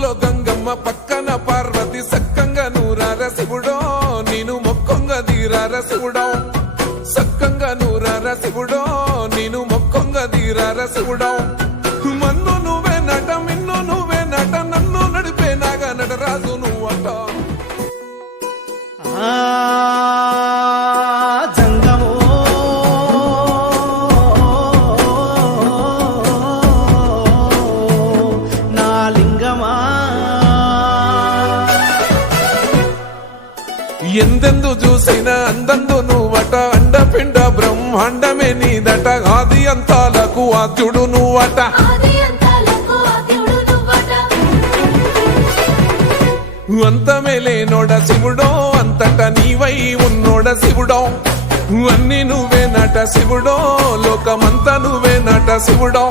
పక్కూర్లో గంగమ్మ పక్కన పార్వతి సక్కంగా నూరార శివుడో నేను మొక్కంగ దీరార శివుడో సక్కంగా నూరార శివుడో నేను మొక్కంగ దీరార శివుడో మన్ను నువ్వే నట మిన్ను నువ్వే నట నన్ను నడిపే నాగా నటరాజు నువ్వట జంగమో నా లింగమా ఎందెందు చూసిన అందందు నువ్వట అండపిండ బ్రహ్మాండమే నీదట ఆది అంతాలకు ఆద్యుడు నువ్వట అంతమే లేనోడ శివుడో అంతట నీవై ఉన్నోడ శివుడో అన్ని నువ్వే నట శివుడో లోకమంతా నువ్వే నట శివుడో